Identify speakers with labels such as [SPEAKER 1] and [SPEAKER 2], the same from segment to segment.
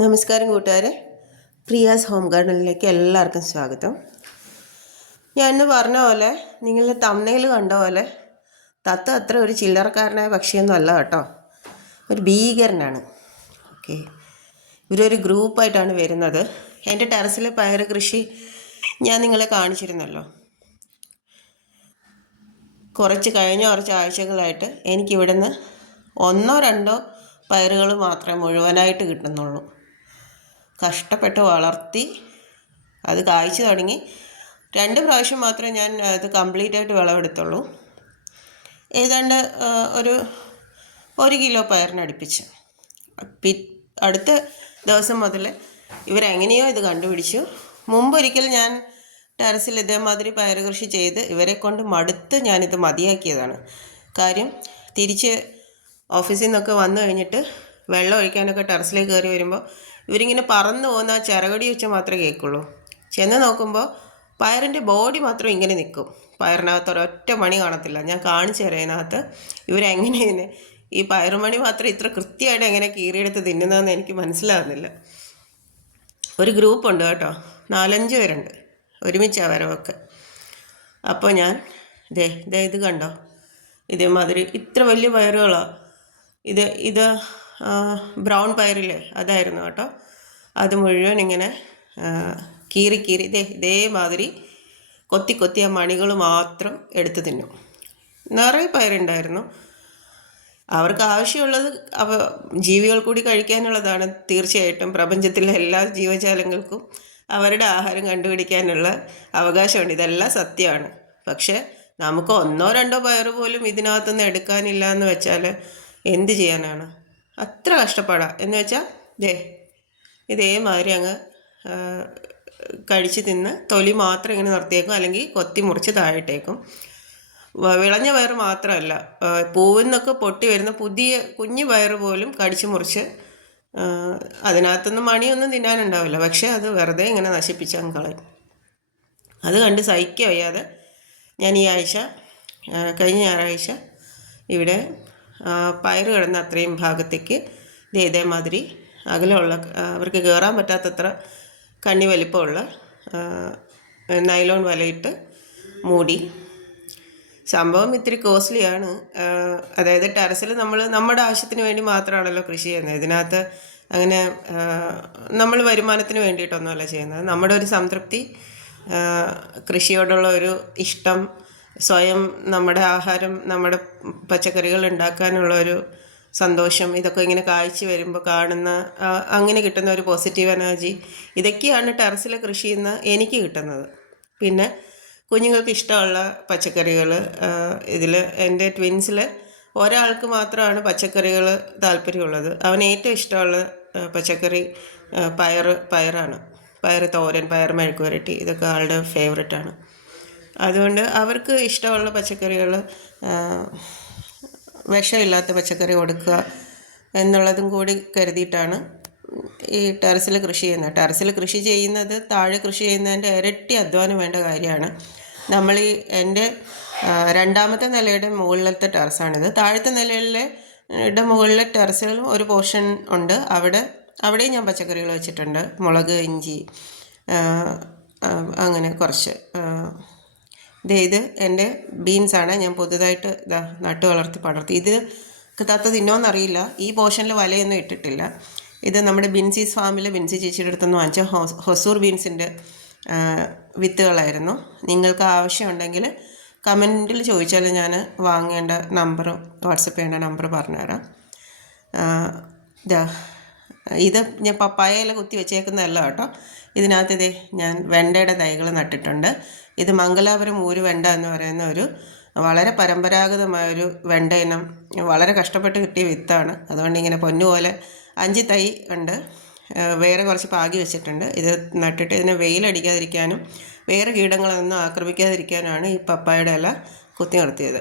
[SPEAKER 1] നമസ്കാരം കൂട്ടുകാരെ. പ്രിയാസ് ഹോം ഗാർഡനിലേക്ക് എല്ലാവർക്കും സ്വാഗതം. ഞാൻ ഇന്ന് പറഞ്ഞ പോലെ നിങ്ങൾ തമ്മനയിൽ കണ്ട പോലെ തത്ത അത്ര ഒരു ചില്ലറക്കാരനായ പക്ഷിയൊന്നും അല്ല കേട്ടോ. ഒരു ഭീകരനാണ്. ഓക്കെ. ഇവരൊരു ഗ്രൂപ്പായിട്ടാണ് വരുന്നത്. എന്റെ ടെറസിലെ പയർ കൃഷി ഞാൻ നിങ്ങളെ കാണിച്ചിരുന്നല്ലോ. കുറച്ച് കഴിഞ്ഞ കുറച്ച് ആഴ്ചകളായിട്ട് എനിക്കിവിടുന്ന് ഒന്നോ രണ്ടോ പയറുകൾ മാത്രമേ മുഴുവനായിട്ട് കിട്ടുന്നുള്ളൂ. കഷ്ടപ്പെട്ട് വളർത്തി അത് കായ്ച്ചു തുടങ്ങി. രണ്ട് പ്രാവശ്യം മാത്രമേ ഞാൻ അത് കംപ്ലീറ്റ് ആയിട്ട് വിളവെടുത്തുള്ളൂ. ഏതാണ്ട് ഒരു ഒരു കിലോ പയറിനടുപ്പിച്ച് പി അടുത്ത ദിവസം മുതൽ ഇവരെങ്ങനെയോ ഇത് കണ്ടുപിടിച്ചു. മുമ്പൊരിക്കൽ ഞാൻ ടെറസിൽ ഇതേമാതിരി പയർ കൃഷി ചെയ്ത് ഇവരെ കൊണ്ട് മടുത്ത് ഞാനിത് മതിയാക്കിയതാണ്. കാര്യം തിരിച്ച് ഓഫീസിൽ നിന്നൊക്കെ വന്നു കഴിഞ്ഞിട്ട് വെള്ളം ഒഴിക്കാനൊക്കെ ടെറസിലേക്ക് കയറി വരുമ്പോൾ ഇവരിങ്ങനെ പറന്നു പോകുന്ന ആ ചിറകടി വെച്ച് മാത്രമേ കേൾക്കുള്ളൂ. ചെന്ന് നോക്കുമ്പോൾ പയറിന്റെ ബോഡി മാത്രം ഇങ്ങനെ നിൽക്കും. പയറിനകത്ത് ഒരൊറ്റ മണി കാണത്തില്ല. ഞാൻ കാണിച്ചു തരാം അതിനകത്ത് ഇവരെങ്ങനെ ഇതിനെ ഈ പയറുമണി മാത്രം ഇത്ര കൃത്യമായിട്ട് എങ്ങനെ കീറിയെടുത്ത് തിന്നുന്നതെന്ന് എനിക്ക് മനസ്സിലാകുന്നില്ല ഒരു ഗ്രൂപ്പുണ്ട് കേട്ടോ. നാലഞ്ച് പേരുണ്ട്. ഒരുമിച്ച് വരവൊക്കെ അപ്പോൾ ഞാൻ ദേ ദേ ഇത് കണ്ടോ? ഇതേമാതിരി ഇത്ര വലിയ പയറുകളോ. ഇത് ഇത് ബ്രൗൺ പയറില്ലേ? അതായിരുന്നു കേട്ടോ. അത് മുഴുവൻ ഇങ്ങനെ കീറി കീറി ഇതേ ഇതേമാതിരി കൊത്തി കൊത്തി ആ മണികൾ മാത്രം എടുത്ത് തിന്നും. നിറയെ പയറുണ്ടായിരുന്നു. അവർക്ക് ആവശ്യമുള്ളത് അവ ജീവികൾ കൂടി കഴിക്കാനുള്ളതാണ് തീർച്ചയായിട്ടും. പ്രപഞ്ചത്തിലെ എല്ലാ ജീവജാലങ്ങൾക്കും അവരുടെ ആഹാരം കണ്ടുപിടിക്കാനുള്ള അവകാശമുണ്ട്. ഇതെല്ലാം സത്യമാണ്. പക്ഷേ നമുക്ക് ഒന്നോ രണ്ടോ പയർ പോലും ഇതിനകത്തുനിന്ന് എടുക്കാനില്ല എന്ന് വെച്ചാൽ എന്ത് ചെയ്യാനാണ്? അത്ര കഷ്ടപ്പാടാണ് എന്ന് വെച്ചാൽ ദേ ഇതേമാതിരി അങ്ങ് കഴിച്ച് തിന്ന് തൊലി മാത്രം ഇങ്ങനെ നിർത്തിയേക്കും അല്ലെങ്കിൽ കൊത്തി മുറിച്ച് താഴെട്ടേക്കും വിളഞ്ഞ പയർ മാത്രമല്ല. നിന്നൊക്കെ പൊട്ടി വരുന്ന പുതിയ കുഞ്ഞു വയറ് പോലും കടിച്ച് മുറിച്ച് അതിനകത്തൊന്നും മണിയൊന്നും തിന്നാനുണ്ടാവില്ല. പക്ഷേ അത് വെറുതെ ഇങ്ങനെ നശിപ്പിച്ചാൽ കളയും. അത് കണ്ട് സഹിക്കുക വയ്യാതെ ഞാൻ ഈ ആഴ്ച കഴിഞ്ഞ ഞായറാഴ്ച ഇവിടെ ആ, പയർ കിടന്ന അത്രയും ഭാഗത്തേക്ക് ഇതേമാതിരി അകലമുള്ള അവർക്ക് കയറാൻ പറ്റാത്തത്ര കണ്ണി വലിപ്പമുള്ള നൈലോൺ വലയിട്ട് മൂടി. സംഭവം ഇത്തിരി കോസ്റ്റ്ലിയാണ്. അതായത് ടെറസിൽ നമ്മൾ നമ്മുടെ ആവശ്യത്തിന് വേണ്ടി മാത്രമാണല്ലോ കൃഷി ചെയ്യുന്നത്. ഇതിനകത്ത് അങ്ങനെ നമ്മൾ വരുമാനത്തിന് വേണ്ടിയിട്ടൊന്നുമല്ല ചെയ്യുന്നത്. നമ്മുടെ ഒരു സംതൃപ്തി കൃഷിയോടുള്ള ഒരു ഇഷ്ടം സ്വയം നമ്മുടെ ആഹാരം നമ്മുടെ പച്ചക്കറികൾ ഉണ്ടാക്കാനുള്ള ഒരു സന്തോഷം ഇതൊക്കെ ഇങ്ങനെ കാഴ്ച വരുമ്പോൾ കാണുന്ന അങ്ങനെ കിട്ടുന്ന ഒരു പോസിറ്റീവ് എനർജി ഇതൊക്കെയാണ് ടെറസിലെ കൃഷി ഇന്ന് എനിക്ക് കിട്ടുന്നത്. പിന്നെ കുഞ്ഞുങ്ങൾക്ക് ഇഷ്ടമുള്ള പച്ചക്കറികൾ ഇതിൽ എന്റെ ട്വിൻസിൽ ഒരാൾക്ക് മാത്രമാണ് പച്ചക്കറികൾ താല്പര്യമുള്ളത്. അവന് ഏറ്റവും ഇഷ്ടമുള്ള പച്ചക്കറി പയർ പയറാണ്. പയർ തോരൻ പയർ മെഴുക്ക് വരട്ടി ഇതൊക്കെ ആളുടെ ഫേവററ്റാണ് അതുകൊണ്ട് അവർക്ക് ഇഷ്ടമുള്ള പച്ചക്കറികൾ വിഷമില്ലാത്ത പച്ചക്കറി കൊടുക്കുക എന്നുള്ളതും കൂടി കരുതിയിട്ടാണ് ഈ ടെറസിൽ കൃഷി ചെയ്യുന്നത്. ടെറസിൽ കൃഷി ചെയ്യുന്നത് താഴെ കൃഷി ചെയ്യുന്നതിന്റെ ഇരട്ടി അധ്വാനം വേണ്ട കാര്യമാണ്. നമ്മൾ ഈ എന്റെ രണ്ടാമത്തെ നിലയുടെ മുകളിലത്തെ ടെറസാണിത്. താഴത്തെ നിലയിലെ മുകളിലെ ടെറസിലും ഒരു പോർഷൻ ഉണ്ട്. അവിടെ അവിടെയും ഞാൻ പച്ചക്കറികൾ വെച്ചിട്ടുണ്ട്. മുളക് ഇഞ്ചി അങ്ങനെ കുറച്ച് ദേ ഇത് എന്റെ ബീൻസാണ്. ഞാൻ പുതുതായിട്ട് ഇതാ നട്ട് വളർത്തി പടർത്തി. ഇത് തത്ത തിന്നോന്നറിയില്ല ഈ പോർഷനിൽ വലയൊന്നും ഇട്ടിട്ടില്ല. ഇത് നമ്മുടെ ബിൻസീസ് ഫാമിൽ ബിൻസി ചേച്ചിയുടെ അടുത്തുനിന്ന് വാങ്ങിച്ച ഹൊസൂർ ബീൻസിന്റെ വിത്തുകളായിരുന്നു. നിങ്ങൾക്ക് ആവശ്യമുണ്ടെങ്കിൽ കമന്റിൽ ചോദിച്ചാൽ ഞാൻ വാങ്ങേണ്ട നമ്പർ വാട്സപ്പ് ചെയ്യേണ്ട നമ്പർ പറഞ്ഞുതരാം. ഇതാ ഇത് ഞാൻ പപ്പായയില കുത്തി വെച്ചേക്കുന്നതല്ല കേട്ടോ. ഇതിനകത്ത് ഇതേ ഞാൻ വെണ്ടയുടെ തൈകൾ നട്ടിട്ടുണ്ട്. ഇത് മംഗലാപുരം ഊര് വെണ്ട എന്ന് പറയുന്ന ഒരു വളരെ പരമ്പരാഗതമായൊരു വെണ്ട ഇനം. വളരെ കഷ്ടപ്പെട്ട് കിട്ടിയ വിത്താണ്. അതുകൊണ്ട് ഇങ്ങനെ പൊന്നുപോലെ അഞ്ച് തൈ ഉണ്ട്. വേറെ കുറച്ച് പാകി വെച്ചിട്ടുണ്ട്. ഇത് നട്ടിട്ട് ഇതിനെ വെയിലടിക്കാതിരിക്കാനും വേറെ കീടങ്ങളൊന്നും ആക്രമിക്കാതിരിക്കാനാണ് ഈ പപ്പായയുടെ ഇല കുത്തി നിർത്തിയത്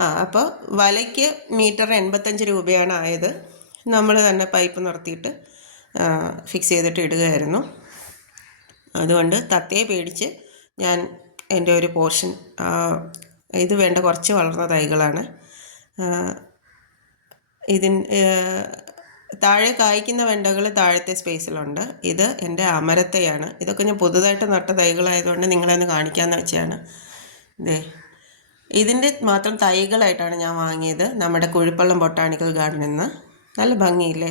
[SPEAKER 1] ആ അപ്പോൾ വലയ്ക്ക് മീറ്റർ എൺപത്തഞ്ച് രൂപയാണ് ആയത്. നമ്മൾ തന്നെ പൈപ്പ് നിർത്തിയിട്ട് ഫിക്സ് ചെയ്തിട്ട് ഇടുകയായിരുന്നു. അതുകൊണ്ട് തത്തയെ പേടിച്ച് ഞാൻ എന്റെ ഒരു പോർഷൻ ഇത് വേണ്ട കുറച്ച് വളർന്ന തൈകളാണ്. ഇതിൻ താഴെ കായ്ക്കുന്ന വെണ്ടകൾ താഴത്തെ സ്പേസിലുണ്ട്. ഇത് എന്റെ അമരത്തെയാണ്. ഇതൊക്കെ ഞാൻ പുതുതായിട്ട് നട്ട തൈകളായതുകൊണ്ട് നിങ്ങളെന്ന് കാണിക്കാമെന്ന് വെച്ചാണ്. ഇതേ ഇതിന്റെ മാത്രം തൈകളായിട്ടാണ് ഞാൻ വാങ്ങിയത് നമ്മുടെ കുഴിപ്പള്ളം ബൊട്ടാണിക്കൽ ഗാർഡനിൽ നിന്ന്. നല്ല ഭംഗിയില്ലേ?